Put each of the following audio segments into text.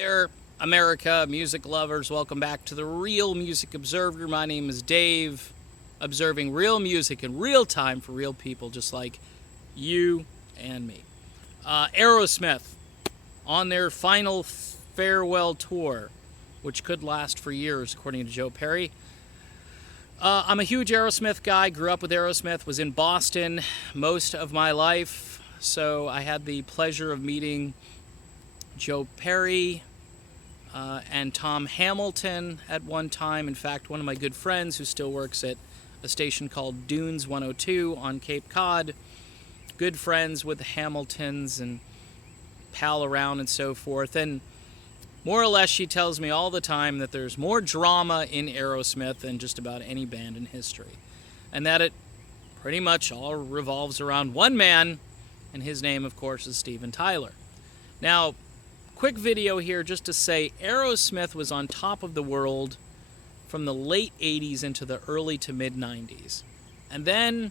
There, America, music lovers, welcome back to the Real Music Observer. My name is Dave, observing real music in real time for real people just like you and me. Aerosmith on their final farewell tour, which could last for years, according to Joe Perry. I'm a huge Aerosmith guy, grew up with Aerosmith, was in Boston most of my life, so I had the pleasure of meeting Joe Perry and Tom Hamilton at one time. In fact, one of my good friends who still works at a station called Dunes 102 on Cape Cod, good friends with the Hamiltons and pal around and so forth. And more or less she tells me all the time that there's more drama in Aerosmith than just about any band in history. And that it pretty much all revolves around one man, and his name, of course, is Steven Tyler. Now, quick video here just to say Aerosmith was on top of the world from the late 80s into the early to mid 90s. And then,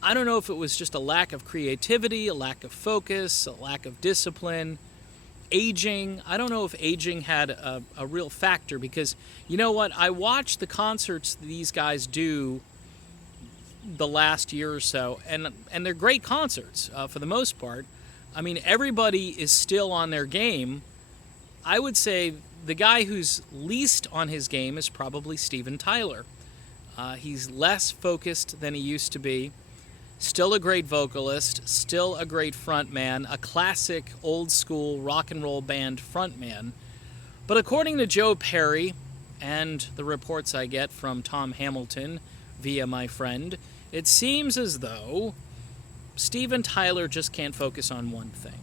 I don't know if it was just a lack of creativity, a lack of focus, a lack of discipline, aging. I don't know if aging had a real factor because, you know what, I watched the concerts these guys do the last year or so, and they're great concerts for the most part. I mean, everybody is still on their game. I would say the guy who's least on his game is probably Steven Tyler. He's less focused than he used to be. Still a great vocalist, still a great frontman, a classic old school rock and roll band frontman. But according to Joe Perry and the reports I get from Tom Hamilton via my friend, it seems as though Steven Tyler just can't focus on one thing.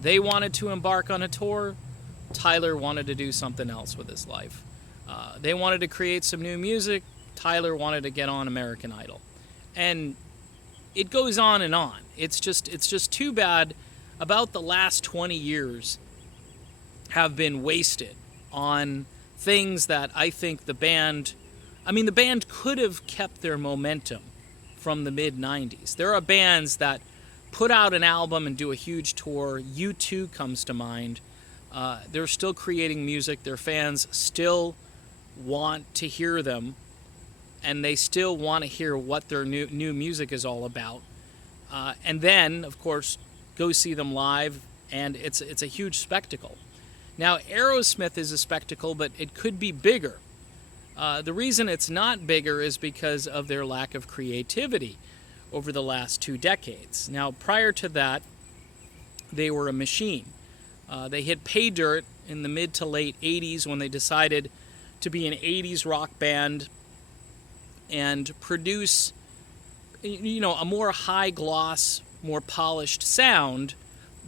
They wanted to embark on a tour. Tyler wanted to do something else with his life. They wanted to create some new music. Tyler wanted to get on American Idol. And it goes on and on. It's just too bad about the last 20 years have been wasted on things that I think the band could have kept their momentum from the mid-90s. There are bands that put out an album and do a huge tour. U2 comes to mind. They're still creating music. Their fans still want to hear them, and they still want to hear what their new music is all about. And then, of course, go see them live, and it's a huge spectacle. Now, Aerosmith is a spectacle, but it could be bigger. The reason it's not bigger is because of their lack of creativity over the last 2 decades. Now, prior to that, they were a machine. They hit pay dirt in the mid to late 80s when they decided to be an 80s rock band and produce, a more high-gloss, more polished sound,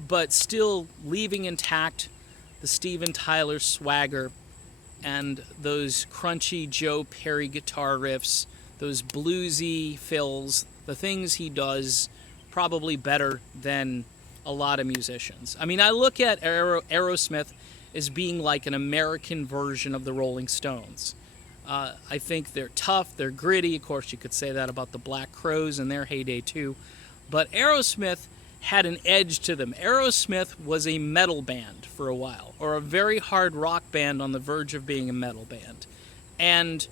but still leaving intact the Steven Tyler swagger and those crunchy Joe Perry guitar riffs, those bluesy fills, the things he does probably better than a lot of musicians. I mean, I look at Aerosmith as being like an American version of the Rolling Stones. I think they're tough, they're gritty. Of course, you could say that about the Black Crowes in their heyday too. But Aerosmith had an edge to them. Aerosmith was a metal band for a while, or a very hard rock band on the verge of being a metal band. And,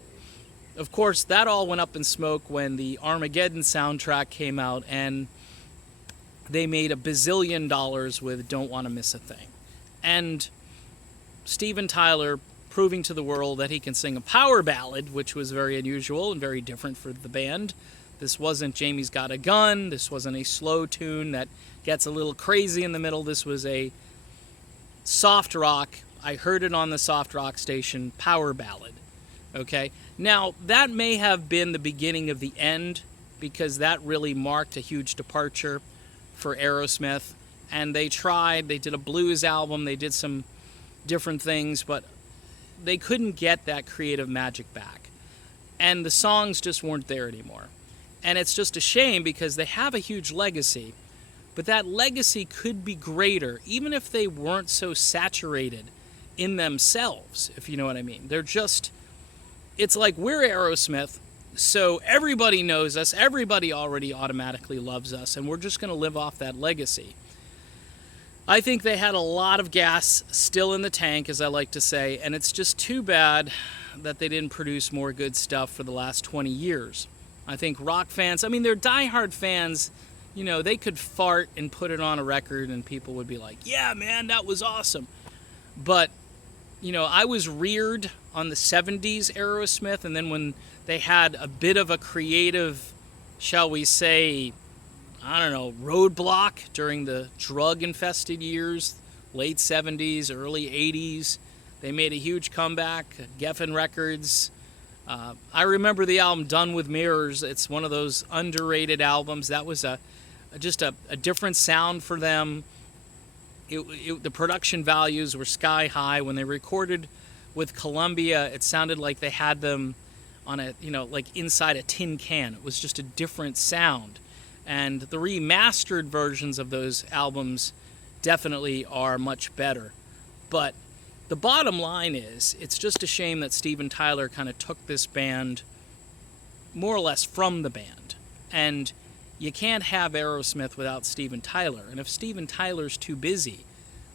of course, that all went up in smoke when the Armageddon soundtrack came out, and they made $1 bazillion with Don't Want to Miss a Thing. And Steven Tyler proving to the world that he can sing a power ballad, which was very unusual and very different for the band. This wasn't Jamie's Got a Gun. This wasn't a slow tune that gets a little crazy in the middle. This was a soft rock. I heard it on the soft rock station, power ballad. Okay? Now, that may have been the beginning of the end, because that really marked a huge departure for Aerosmith. And they did a blues album, they did some different things, but they couldn't get that creative magic back. And the songs just weren't there anymore. And it's just a shame because they have a huge legacy, but that legacy could be greater even if they weren't so saturated in themselves, if you know what I mean. It's like we're Aerosmith, so everybody knows us, everybody already automatically loves us, and we're just going to live off that legacy. I think they had a lot of gas still in the tank, as I like to say, and it's just too bad that they didn't produce more good stuff for the last 20 years. I think rock fans, I mean, they're diehard fans, you know, they could fart and put it on a record and people would be like, yeah, man, that was awesome. But, you know, I was reared on the 70s Aerosmith, and then when they had a bit of a creative, shall we say, I don't know, roadblock during the drug-infested years, late 70s, early 80s. They made a huge comeback, Geffen Records. I remember the album Done With Mirrors. It's one of those underrated albums. That was just a different sound for them. The production values were sky high. When they recorded with Columbia, it sounded like they had them on a, you know, like inside a tin can. It was just a different sound. And the remastered versions of those albums definitely are much better. But the bottom line is, it's just a shame that Steven Tyler kind of took this band more or less from the band. And you can't have Aerosmith without Steven Tyler. And if Steven Tyler's too busy,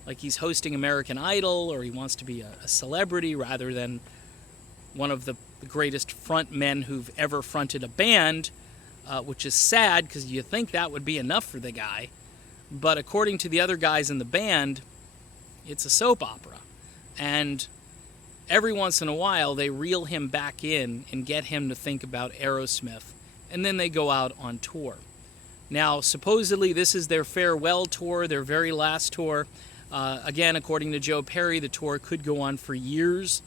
like he's hosting American Idol, or he wants to be a celebrity rather than one of the greatest front men who've ever fronted a band, which is sad because you think that would be enough for the guy. But according to the other guys in the band, it's a soap opera. And every once in a while, they reel him back in and get him to think about Aerosmith. And then they go out on tour. Now, supposedly, this is their farewell tour, their very last tour. Again, according to Joe Perry, the tour could go on for years,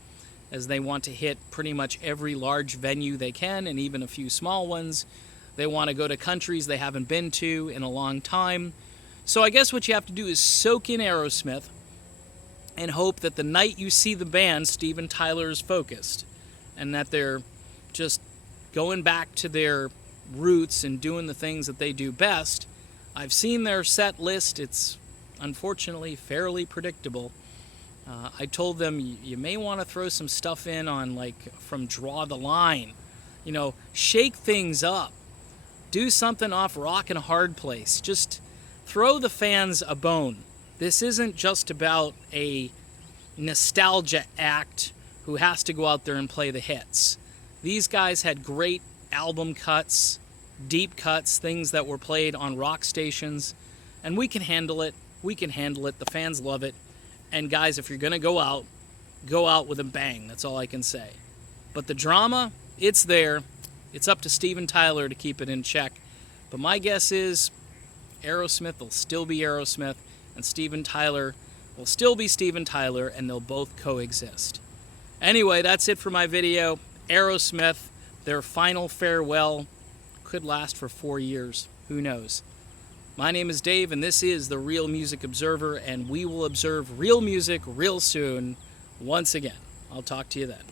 as they want to hit pretty much every large venue they can, and even a few small ones. They want to go to countries they haven't been to in a long time. So I guess what you have to do is soak in Aerosmith and hope that the night you see the band, Steven Tyler is focused, and that they're just going back to their roots and doing the things that they do best. I've seen their set list. It's unfortunately fairly predictable. I told them you may want to throw some stuff in on, like, from Draw the Line. You know, shake things up. Do something off Rock and Hard Place. Just throw the fans a bone. This isn't just about a nostalgia act who has to go out there and play the hits. These guys had great album cuts, deep cuts, things that were played on rock stations, and we can handle it. We can handle it. The fans love it. And guys, if you're going to go out with a bang. That's all I can say. But the drama, it's there. It's up to Steven Tyler to keep it in check. But my guess is Aerosmith will still be Aerosmith, and Steven Tyler will still be Steven Tyler, and they'll both coexist. Anyway, that's it for my video. Aerosmith, their final farewell, could last for 4 years. Who knows? My name is Dave, and this is the Real Music Observer, and we will observe real music real soon once again. I'll talk to you then.